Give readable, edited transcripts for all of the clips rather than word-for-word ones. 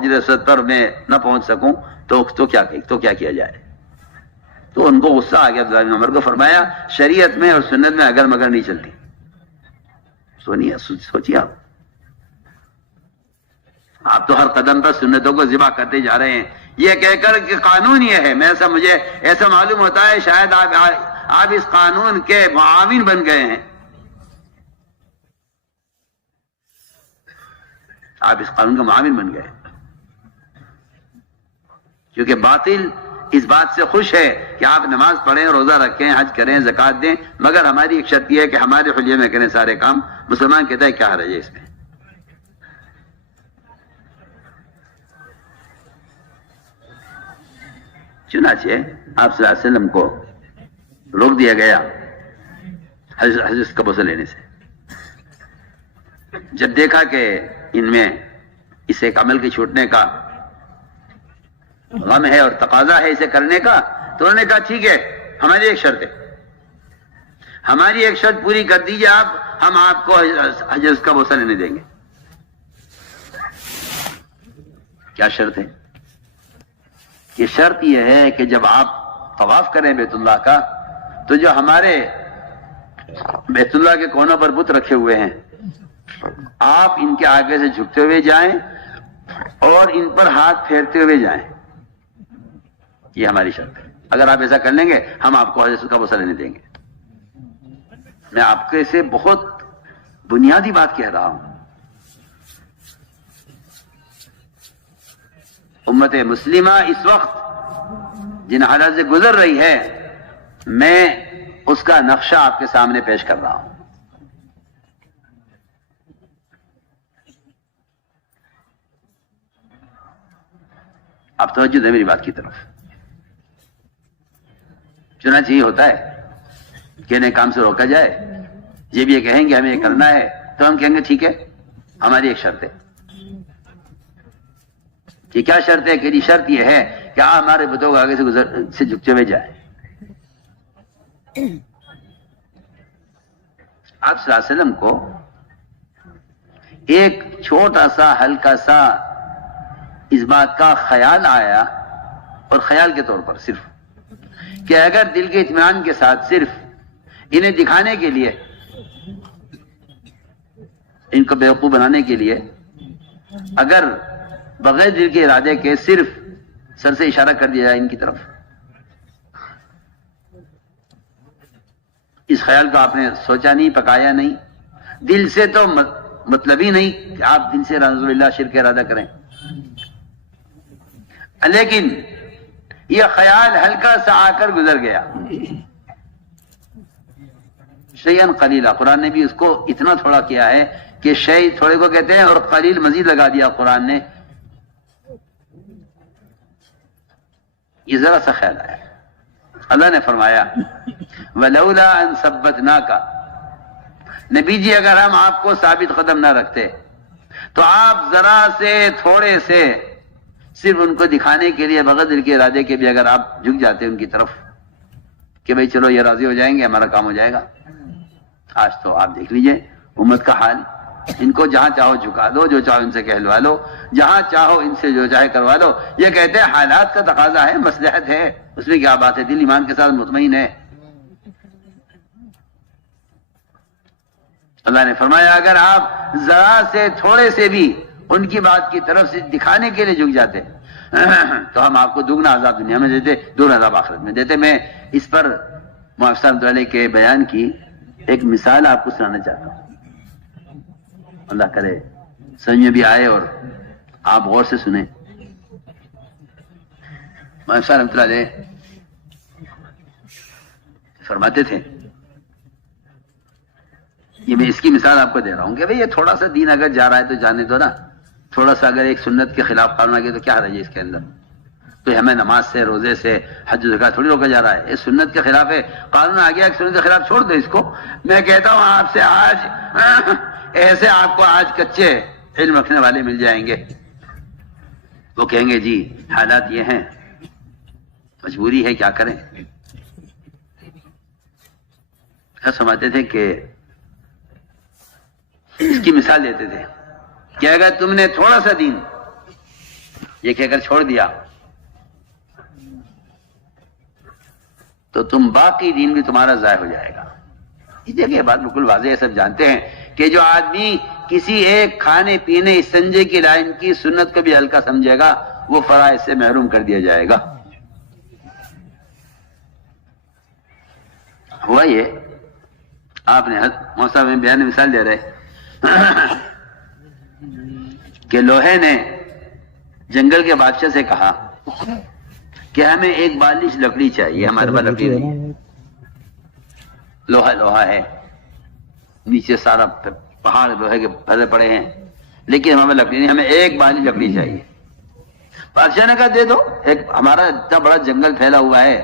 حجر اسود پر میں نہ پہنچ سکوں تو کیا کیا جائے؟ تو ان کو غصہ آ گیا عبداللہ بن عمر کو. فرمایا شریعت میں اور سنت میں اگر مگر نہیں چلتی. سوچیے آپ تو ہر قدم پر سنتوں کو ذبح کرتے جا رہے ہیں یہ کہہ کر کہ قانون یہ ہے. مجھے ایسا معلوم ہوتا ہے شاید آپ اس قانون کے معاون بن گئے ہیں. آپ اس قانون کا معاون بن گئے کیونکہ باطل اس بات سے خوش ہے کہ آپ نماز پڑھیں، روزہ رکھیں، حج کریں، زکوٰۃ دیں، مگر ہماری ایک شرط یہ ہے کہ ہمارے حلیے میں کریں سارے کام. مسلمان کہتا ہے کیا حرج ہے اس میں؟ چنانچہ آپ صلی اللہ علیہ وسلم کو روک دیا گیا حضرت کا بوسہ لینے سے. جب دیکھا کہ ان میں اس ایک عمل کے چھوٹنے کا غم ہے اور تقاضا ہے اسے کرنے کا، تو انہوں نے کہا ٹھیک ہے، ہماری ایک شرط ہے، ہماری ایک شرط پوری کر دیجیے آپ، ہم آپ کو حضرت کا بوسہ لینے دیں گے. کیا شرط ہے؟ یہ شرط یہ ہے کہ جب آپ طواف کریں بیت اللہ کا تو جو ہمارے بیت اللہ کے کونوں پر بت رکھے ہوئے ہیں آپ ان کے آگے سے جھکتے ہوئے جائیں اور ان پر ہاتھ پھیرتے ہوئے جائیں. یہ ہماری شرط ہے. اگر آپ ایسا کر لیں گے ہم آپ کو حضرت کا بوسہ لینے دیں گے. میں آپ کے سے بہت بنیادی بات کہہ رہا ہوں. امت مسلمہ اس وقت جن حالات سے گزر رہی ہے میں اس کا نقشہ آپ کے سامنے پیش کر رہا ہوں. آپ توجہ دیں میری بات کی طرف. چنانچہ یہ ہوتا ہے کہ انہیں کام سے روکا جائے، جب یہ کہیں گے ہمیں یہ کرنا ہے تو ہم کہیں گے ٹھیک ہے، ہماری ایک شرط ہے. یہ کیا شرط ہے؟ کہ شرط یہ ہے کہ آپ ہمارے بتوں کو آگے سے جھکتے ہوئے جائیں. آپ صلی اللہ علیہ وسلم کو ایک چھوٹا سا ہلکا سا اس بات کا خیال آیا، اور خیال کے طور پر صرف کہ اگر دل کے اطمینان کے ساتھ صرف انہیں دکھانے کے لیے، ان کو بیوقوف بنانے کے لیے، اگر بغیر دل کے ارادے کے صرف سر سے اشارہ کر دیا جائے ان کی طرف، اس خیال کو آپ نے سوچا نہیں، پکایا نہیں، دل سے تو مطلب ہی نہیں کہ آپ دل سے رضو اللہ شرک ارادہ کریں، لیکن یہ خیال ہلکا سا آ کر گزر گیا. شیئن قلیلا، قرآن نے بھی اس کو اتنا تھوڑا کیا ہے کہ شیء تھوڑے کو کہتے ہیں اور قلیل مزید لگا دیا قرآن نے. یہ ذرا سا خیال آیا. اللہ نے فرمایا وَلَوْلَا أَن ثَبَّتْنَاكَ، نبی جی اگر ہم آپ کو ثابت قدم نہ رکھتے تو آپ ذرا سے تھوڑے سے صرف ان کو دکھانے کے لیے بغیر دل کے ارادے کے بھی اگر آپ جھک جاتے ان کی طرف کہ بھئی چلو یہ راضی ہو جائیں گے، ہمارا کام ہو جائے گا. آج تو آپ دیکھ لیجئے امت کا حال. ان کو جہاں چاہو جھکا دو، جو چاہو ان سے کہلوا لو، جہاں چاہو ان سے جو چاہے کروا لو. یہ کہتے ہیں حالات کا تقاضا ہے، مصلحت ہے، اس میں کیا بات ہے، دل ایمان کے ساتھ مطمئن ہے. اللہ نے فرمایا اگر آپ ذرا سے تھوڑے سے بھی ان کی بات کی طرف سے دکھانے کے لیے جھک جاتے تو ہم آپ کو دگنا عذاب دنیا میں دیتے، دگنا عذاب آخرت میں دیتے. میں اس پر مولانا صاحب علیہ کے بیان کی ایک مثال آپ کو سنانا چاہتا ہوں. اللہ کرے سمجھ میں بھی آئے اور آپ غور سے سنیں. مولانا صاحب رحمۃ اللہ علیہ فرماتے تھے، یہ میں اس کی مثال آپ کو دے رہا ہوں کہ بھئی یہ تھوڑا سا دین اگر جا رہا ہے تو جانے دو نا. تھوڑا سا اگر ایک سنت کے خلاف قانون آ گیا تو کیا حرج ہے اس کے اندر؟ تو ہمیں نماز سے، روزے سے، حج و زکات تھوڑی روکا جا رہا ہے. یہ سنت کے خلاف ہے، قانون آ گیا ایک سنت کے خلاف، چھوڑ دو اس کو. میں کہتا ہوں آپ سے آج ایسے آپ کو آج کچے علم رکھنے والے مل جائیں گے، وہ کہیں گے جی حالات یہ ہیں، مجبوری ہے، کیا کریں. سمجھتے تھے کہ اس کی مثال دیتے تھے کہ اگر تم نے تھوڑا سا دین یہ کہہ کر چھوڑ دیا تو تم باقی دین بھی تمہارا ضائع ہو جائے گا. اس جگہ یہ بات بالکل واضح ہے، سب جانتے ہیں کہ جو آدمی کسی ایک کھانے پینے استنجے کی لائن کی سنت کو بھی ہلکا سمجھے گا وہ فرائض سے محروم کر دیا جائے گا. ہوا یہ آپ نے موسیٰ میں بیان مثال دے رہے کہ لوہے نے جنگل کے بادشاہ سے کہا کہ ہمیں ایک بالش لکڑی چاہیے، ہمارے پاس لکڑی نہیں ہے، لوہا ہے، نیچے سارا پہاڑ لوہے کے بھرے پڑے ہیں، لیکن ہمیں لکڑی نہیں، ہمیں ایک بالش لکڑی چاہیے. بادشاہ نے کہا دے دو، ایک ہمارا اتنا بڑا جنگل پھیلا ہوا ہے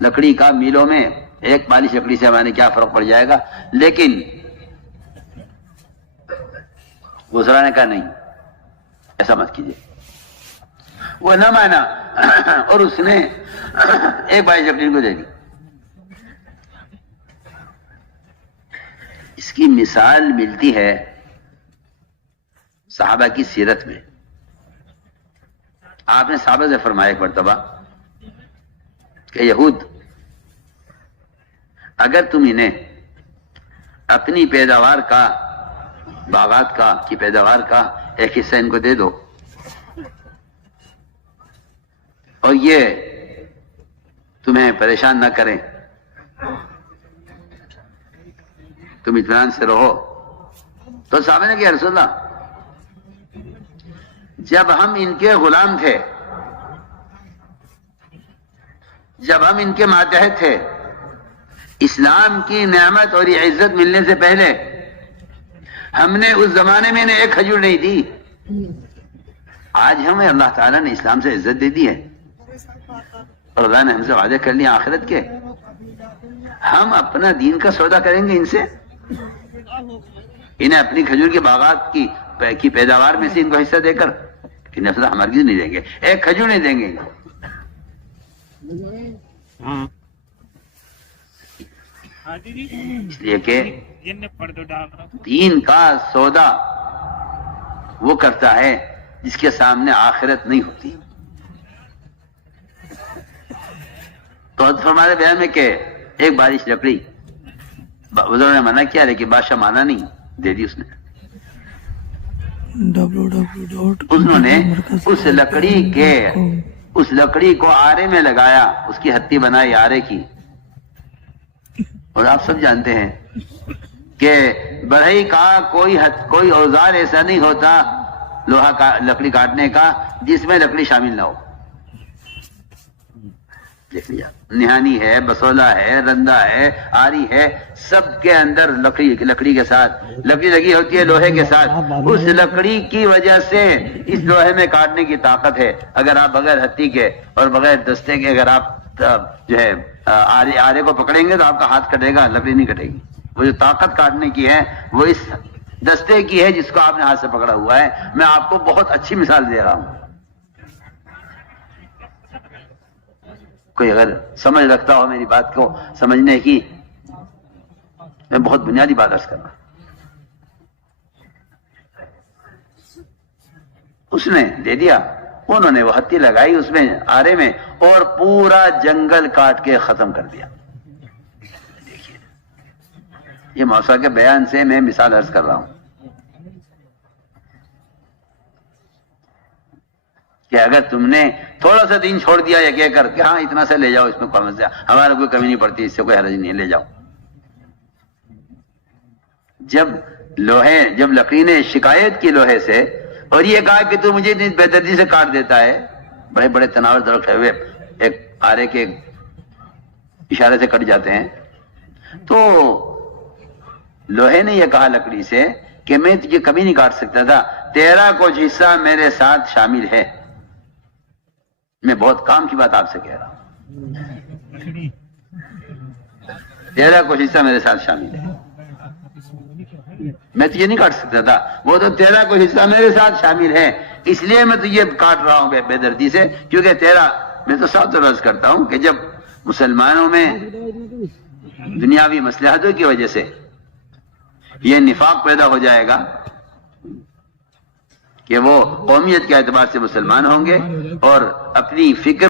لکڑی کا میلوں میں، ایک بالش لکڑی سے ہمارے کیا فرق پڑ جائے گا. لیکن گزرا نے کہا نہیں ایسا مت کیجیے، وہ نہ مانا اور اس نے ایک بالش لکڑی کو دے دی. اس کی مثال ملتی ہے صحابہ کی سیرت میں. آپ نے صحابہ سے فرمایا ایک مرتبہ کہ یہود اگر تم انہیں اپنی پیداوار کا، باغات کا کی پیداوار کا ایک حصہ ان کو دے دو اور یہ تمہیں پریشان نہ کریں، تم اطمینان سے رہو. تو صحابہ نے کہا رسول اللہ جب ہم ان کے غلام تھے، جب ہم ان کے ماتحت تھے، اسلام کی نعمت اور یہ عزت ملنے سے پہلے ہم نے اس زمانے میں انہیں ایک کھجور نہیں دی. آج ہمیں اللہ تعالیٰ نے اسلام سے عزت دے دی ہے اور اللہ نے ہم سے وعدے کر لیا آخرت کے، ہم اپنا دین کا سودا کریں گے ان سے، انہیں اپنی کھجور کے باغات کی پیداوار میں سے ان کو حصہ دے کر کہ نفسہ ہمارگز نہیں دیں گے، ایک کھجور نہیں دیں گے. اس لیے کہ دین کا سودا وہ کرتا ہے جس کے سامنے آخرت نہیں ہوتی. تو ہمارے بیان میں کہ ایک بالش لکڑی بزرگوں نے منع کیا لیکن بادشاہ مانا نہیں، دے دی اس نے. انہوں نے اس لکڑی کو آرے میں لگایا، اس کی ہتھی بنائی آرے کی. اور آپ سب جانتے ہیں کہ بڑھئی کا کوئی اوزار ایسا نہیں ہوتا لوہا کا لکڑی کاٹنے کا جس میں لکڑی شامل نہ ہو. دیکھ لیا، نہانی ہے، بسولہ ہے، رندا ہے، آری ہے، سب کے اندر لکڑی کے ساتھ لکڑی لگی ہوتی ہے، لوہے کے ساتھ. اس لکڑی کی وجہ سے اس لوہے میں کاٹنے کی طاقت ہے. اگر آپ بغیر ہتھی کے اور بغیر دستے کے اگر آپ جو ہے آرے کو پکڑیں گے تو آپ کا ہاتھ کٹے گا، لکڑی نہیں کٹے گی. وہ جو طاقت کاٹنے کی ہے وہ اس دستے کی ہے جس کو آپ نے ہاتھ سے پکڑا ہوا ہے. میں آپ کو بہت اچھی مثال دے رہا ہوں. کوئی اگر سمجھ رکھتا ہو میری بات کو سمجھنے کی، میں بہت بنیادی بات عرض کرنا. اس نے دے دیا، انہوں نے وہ ہتھی لگائی اس میں آرے میں اور پورا جنگل کاٹ کے ختم کر دیا. دیکھیے یہ موسیٰ کے بیان سے میں مثال عرض کر رہا ہوں کہ اگر تم نے تھوڑا سا دین چھوڑ دیا یہ کہہ کر کہ ہاں اتنا سا لے جاؤ، اس میں کوئی مسئلہ، ہمارا کوئی کمی نہیں پڑتی، اس سے کوئی حرج نہیں، لے جاؤ. جب لکڑی نے شکایت کی لوہے سے اور یہ کہا کہ تو مجھے اتنی بے دردی سے کاٹ دیتا ہے، بڑے بڑے تناور درخت ہوئے ایک آرے کے اشارے سے کٹ جاتے ہیں، تو لوہے نے یہ کہا لکڑی سے کہ میں تجھے کبھی نہیں کاٹ سکتا تھا، تیرا کچھ حصہ میرے ساتھ شامل ہے. میں بہت کام کی بات آپ سے کہہ رہا ہوں، تیرا کچھ حصہ میرے ساتھ شامل ہے، میں تجھے نہیں کاٹ سکتا تھا، وہ تو تیرا کوئی حصہ میرے ساتھ شامل ہے، اس لیے میں تجھے کاٹ رہا ہوں بے دردی سے، کیونکہ میں تو ساتھ عرض کرتا ہوں کہ جب مسلمانوں میں دنیاوی مصلحتوں کی وجہ سے یہ نفاق پیدا ہو جائے گا کہ وہ قومیت کے اعتبار سے مسلمان ہوں گے اور اپنی فکر